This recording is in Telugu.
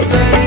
say.